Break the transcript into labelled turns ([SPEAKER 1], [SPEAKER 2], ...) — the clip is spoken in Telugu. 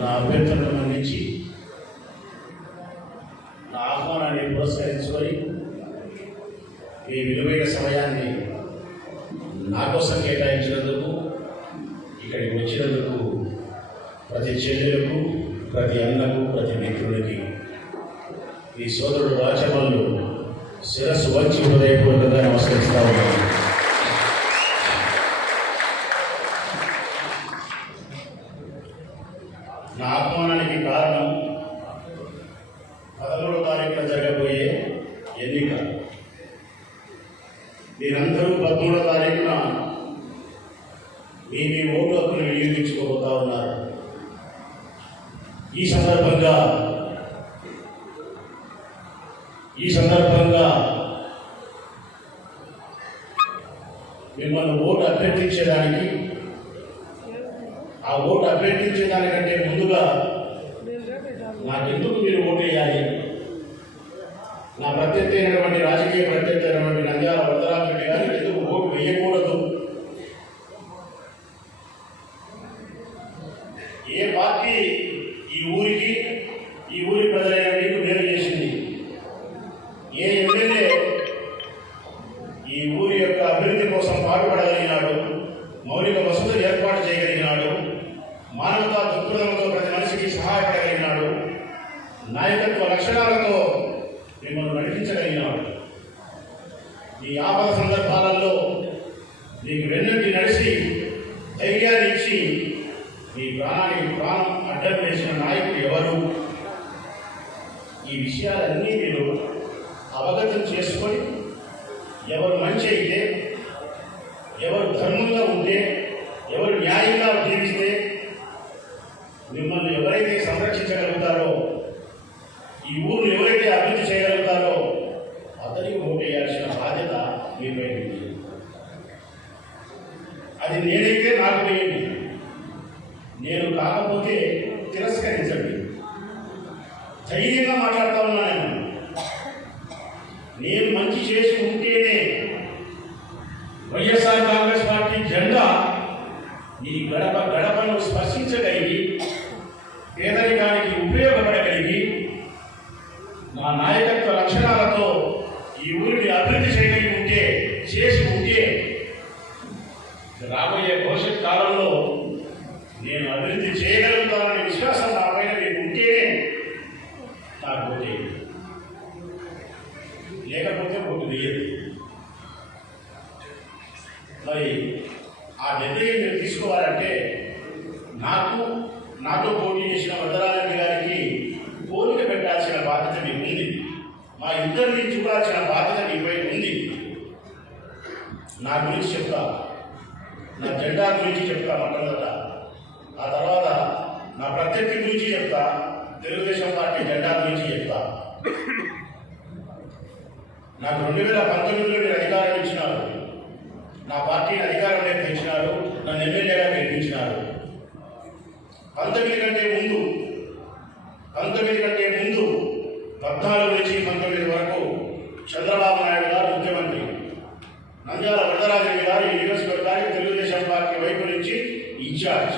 [SPEAKER 1] నా అభ్యర్థులను మన్నించి నా ఆహ్వానాన్ని పురస్కరించుకొని ఈ విలువైన సమయాన్ని నా కోసం కేటాయించినందుకు ఇక్కడికి వచ్చినందుకు ప్రతి చెల్లెలకు ప్రతి అన్నకు ప్రతి మిత్రుడికి ఈ సోదరుడు రాజమల్లు శిరస్సు వంచి హృదయపూర్వకంగా నమస్కరిస్తా ఉన్నాను నా ఆహ్వానానికి కారణం పదమూడో తారీఖున జరగబోయే ఎన్నిక. మీరందరూ పదమూడో తారీఖున మీ మీ ఓటు హక్కును వినియోగించుకోబోతా ఉన్నారు. ఈ సందర్భంగా ఈ సందర్భంగా మిమ్మల్ని ఓటు అభ్యర్థించడానికి ఆ ఓటు అభ్యర్థించడానికంటే ముందుగా నాకెందుకు నాయకత్వ లక్షణాలతో మిమ్మల్ని నడిపించగలిగినవాడు. ఈ ఆపద సందర్భాలలో నీకు వెన్నంటి నడిచి ధైర్యాన్ని ఇచ్చి నీ ప్రాణానికి ప్రాణం అడ్డం వేసిన నాయకుడు ఎవరు? ఈ విషయాలన్నీ మీరు అవగతం చేసుకొని ఎవరు మంచి అయితే ఎవరు ధర్మంగా ఉంటే ఎవరు న్యాయంగా జీవిస్తే మిమ్మల్ని ఎవరైతే సంరక్షించగలుగుతారో ఈ ఊరు ఎవరైతే అభివృద్ధి చేయగలుగుతారో అతనికి ఓటు వేయాల్సిన బాధ్యత మీపై అది నేనైతే నాకు వేయండి. నేను కాకపోతే తిరస్కరించండి. ధైర్యంగా మాట్లాడుతూ ఉన్నాను నేను మంచి చేసి ఉంటేనే వైఎస్ఆర్ కాంగ్రెస్ పార్టీ జెండా ఈ గడప గడపను స్పర్శించగలిగి పేదరికానికి ఉపయోగపడగలిగి నాయకత్వ లక్షణాలతో ఈ ఊరిని అభివృద్ధి చేయగలిగి ఉంటే చేసి ఉంటే రాబోయే భవిష్యత్ కాలంలో నేను అభివృద్ధి చేయగలుగుతాననే విశ్వాసం నా పైన మీకు ఉంటేనే నాకు లేకపోతే ఒకటి వేయదు మరి ఆ నిర్ణయం మీరు తీసుకోవాలంటే నాకు నాతో పోటీ మా ఇద్దరిని చూడాల్సిన బాధ్యత నీపై ఉంది. నా గురించి చెప్తా. నా జెండా గురించి చెప్తా మొట్టమొదట ఆ తర్వాత నా ప్రత్యర్థి గురించి చెప్తా. తెలుగుదేశం పార్టీ జెండా గురించి చెప్తా. నాకు రెండు వేల పంతొమ్మిదిలో మీరు అధికారం ఇచ్చినారు. నా పార్టీని అధికారంలోకి పెంచినారు. నన్ను ఎమ్మెల్యేగా గెలిపించినారు. పంతొమ్మిది కంటే ముందు పంతొమ్మిది కంటే పద్నాలుగు నుంచి పంతొమ్మిది వరకు చంద్రబాబు నాయుడు గారు ముఖ్యమంత్రి. నంద్యాల వరదరాజయ్య గారు ఈ నియోజకవర్గానికి తెలుగుదేశం పార్టీ వైపు నుంచి ఇన్ఛార్జ్.